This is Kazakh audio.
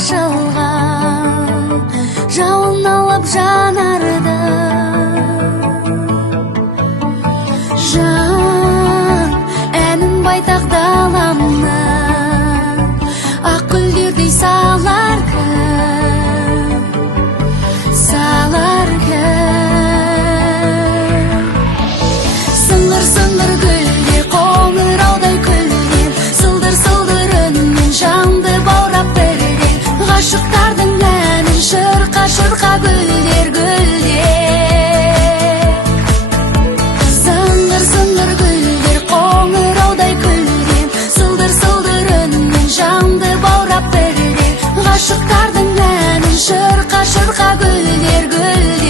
ашылған, жауын алып жанарды. Жан әнін байтақ даламның, ақ гүлдердей салар кім, салар кім. Сыңғыр-сыңғыр гүлдер қоңыраудай күлген, сылдыр-сылдыр үнмен жанды баурап бірден. Ғашықтардың әнін шырқа-шырқа гүлдер, гүлдер. Сыңғыр-сыңғыр гүлдер қоңыраудай күлген, сылдыр-сылдыр үнмен жанды баурап бірден. Ғашықтардың әнін шырқа-шырқа гүлдер, гүлдер.